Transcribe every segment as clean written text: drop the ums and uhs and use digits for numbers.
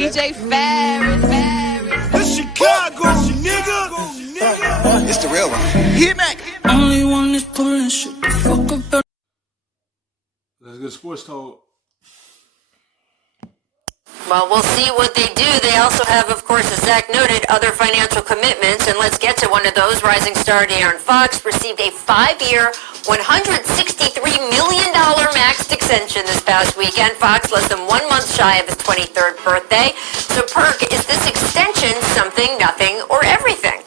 DJ Ferris. It's Chicago, nigga. It's the real one. Hit me. Only one is pulling shit the fuck up. Let's get sports talk. Well, we'll see what they do. They also have, of course, as Zach noted, other financial commitments, and let's get to one of those. Rising star De'Aaron Fox received a 5-year, $163 million maxed extension this past weekend. Fox less than 1 month shy of his 23rd birthday. So, Perk, is this extension something, nothing, or everything?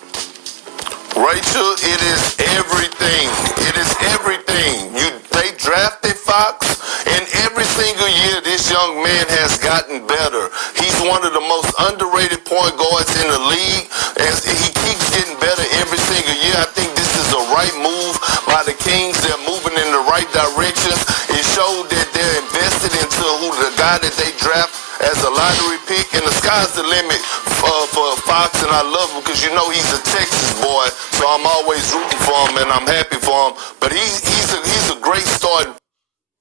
Rachel, it is everything. It is everything. They drafted Fox, and every single year this young man has gotten better. He's one of the most underrated point guards in the league, and he keeps getting better every single year. I think this is a right move by the Kings. They're moving in the right direction. It showed that they're invested into the guy that they draft as a lottery pick, and the sky's the limit for Fox, and I love him because you know he's a Texas boy, so I'm always rooting for him, and I'm happy for him. But he's a great start.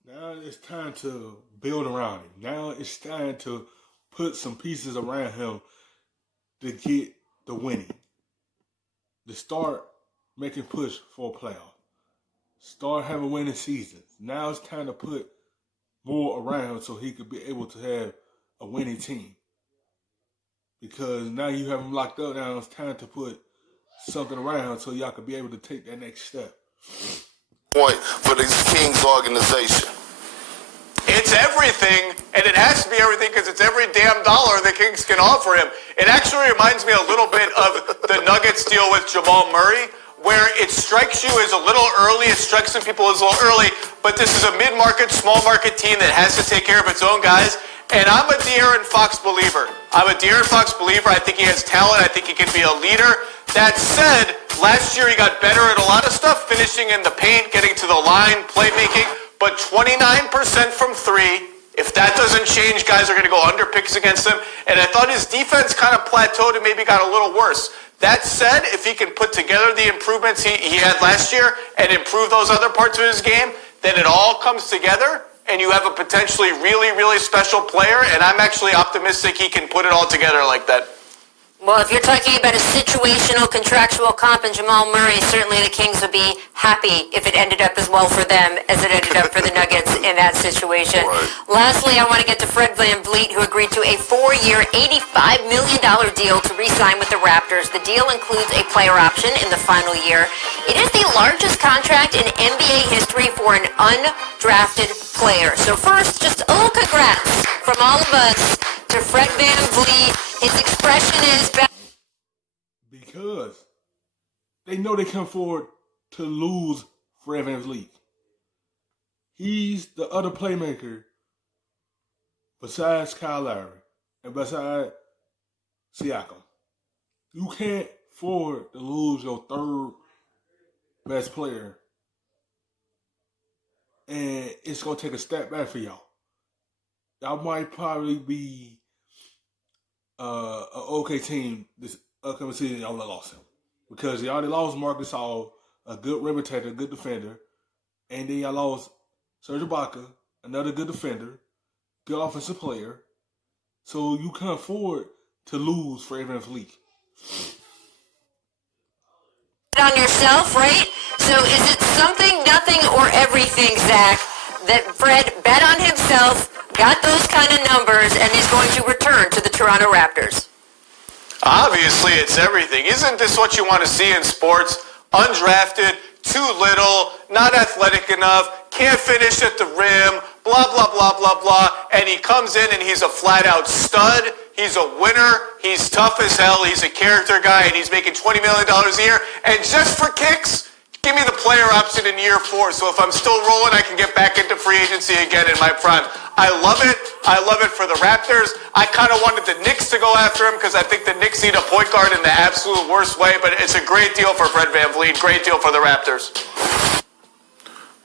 Now it's time to build around him. Now it's time to put some pieces around him to get the winning. To start making push for a playoff. Start having winning seasons. Now it's time to put more around him so he could be able to have a winning team. Because now you have him locked up. Now it's time to put something around him so y'all could be able to take that next step. Point for this Kings organization. It's everything, and it has to be everything because it's every damn dollar the Kings can offer him. It actually reminds me a little bit of the Nuggets deal with Jamal Murray, where it strikes you as a little early, it strikes some people as a little early, but this is a mid-market, small-market team that has to take care of its own guys, and I'm a De'Aaron Fox believer. I think he has talent. I think he can be a leader. That said, last year he got better at a lot of stuff, finishing in the paint, getting to the line, playmaking, but 29% from three. If that doesn't change, guys are going to go under picks against him. And I thought his defense kind of plateaued and maybe got a little worse. That said, if he can put together the improvements he had last year and improve those other parts of his game, then it all comes together and you have a potentially really, really special player. And I'm actually optimistic he can put it all together like that. Well, if you're talking about a situational contractual comp in Jamal Murray, certainly the Kings would be happy if it ended up as well for them as it ended up for the Nuggets in that situation. Right. Lastly, I want to get to Fred VanVleet, who agreed to a 4-year, $85 million deal to re-sign with the Raptors. The deal includes a player option in the final year. It is the largest contract in NBA history for an undrafted player. So first, just a little congrats from all of us to Fred VanVleet. His expression is because they know they come forward to lose Fred VanVleet. He's the other playmaker besides Kyle Lowry and besides Siakam. You can't afford to lose your third best player, and it's going to take a step back for y'all. Y'all might probably be an okay team this upcoming season. Y'all lost him because y'all already lost Marcus Gasol, a good rim protector, a good defender, and then y'all lost Serge Ibaka, another good defender, good offensive player. So you can't afford to lose Fred VanVleet. on yourself, right? So is it something, nothing, or everything, Zach, that Fred bet on himself, got those kind of numbers, and is going to return to the Toronto Raptors? Obviously, it's everything. Isn't this what you want to see in sports? Undrafted, too little, not athletic enough, can't finish at the rim, blah, blah, blah, blah, blah. And he comes in and he's a flat-out stud. He's a winner. He's tough as hell. He's a character guy, and he's making $20 million a year. And just for kicks, give me the player option in year 4. So if I'm still rolling, I can get back into free agency again in my prime. I love it. I love it for the Raptors. I kind of wanted the Knicks to go after him because I think the Knicks need a point guard in the absolute worst way. But it's a great deal for Fred VanVleet. Great deal for the Raptors.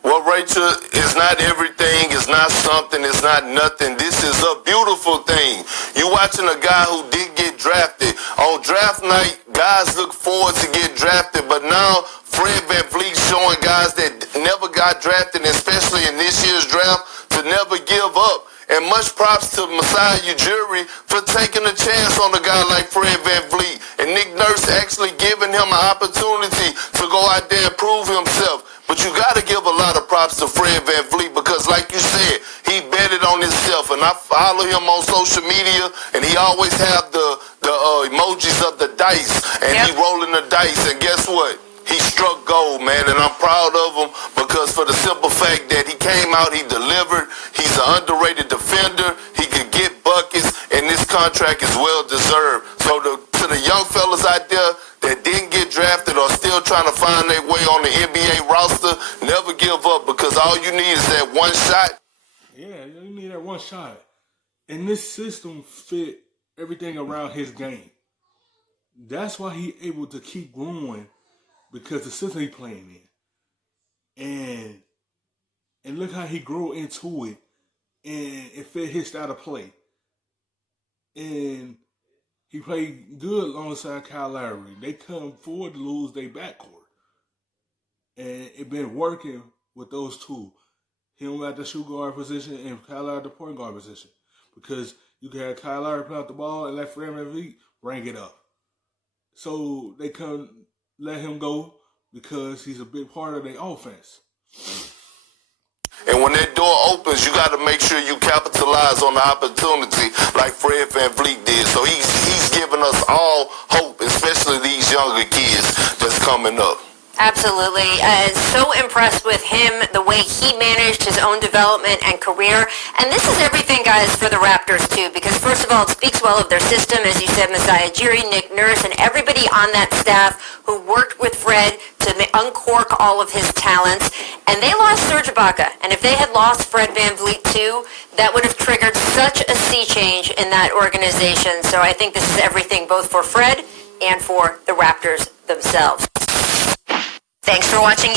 Well, Rachel, it's not everything, it's not something, it's not nothing. This is a beautiful thing. You're watching a guy who did get drafted. On draft night, guys look forward to get drafted, but now Fred VanVleet showing guys that never got drafted, especially in this year's draft, to never give up. And much props to Messiah Ujiri for taking a chance on a guy like Fred VanVleet. And Nick Nurse actually giving him an opportunity to go out there and prove himself. But you got to give a lot of props to Fred VanVleet because, like you said, he betted on himself. And I follow him on social media, and he always have the emojis of the dice, and he rolling the dice. And guess what? He struck gold, man, and I'm proud of him because for the simple fact that he came out, he delivered. He's an underrated defender. He could get buckets, and this contract is well-deserved. So to the young fellas out there that didn't get drafted or still trying to find their way on the NBA roster, never give up because all you need is that one shot. Yeah, you need that one shot. And this system fit everything around his game. That's why he able to keep growing because the system he playing in. And look how he grew into it. And it fit his style of play. And he played good alongside Kyle Lowry. They couldn't afford to lose their backcourt. And it been working with those two. Him at the shoot guard position and Kyle Lowry at the point guard position. Because you can have Kyle Lowry play out the ball and let Fred VanVleet bring it up. So they couldn't let him go because he's a big part of their offense. And when that door opens, you got to make sure you capitalize on the opportunity like Fred VanVleet did. So he's giving us all hope, especially these younger kids that's coming up. Absolutely. So impressed with him, the way he managed his own development and career. And this is everything, guys, for the Raptors, too, because first of all, it speaks well of their system, as you said, Messiah Ujiri, Nick Nurse, and everybody on that staff who worked with Fred to uncork all of his talents. And they lost Serge Ibaka. And if they had lost Fred VanVleet, too, that would have triggered such a sea change in that organization. So I think this is everything both for Fred and for the Raptors themselves. Thanks for watching.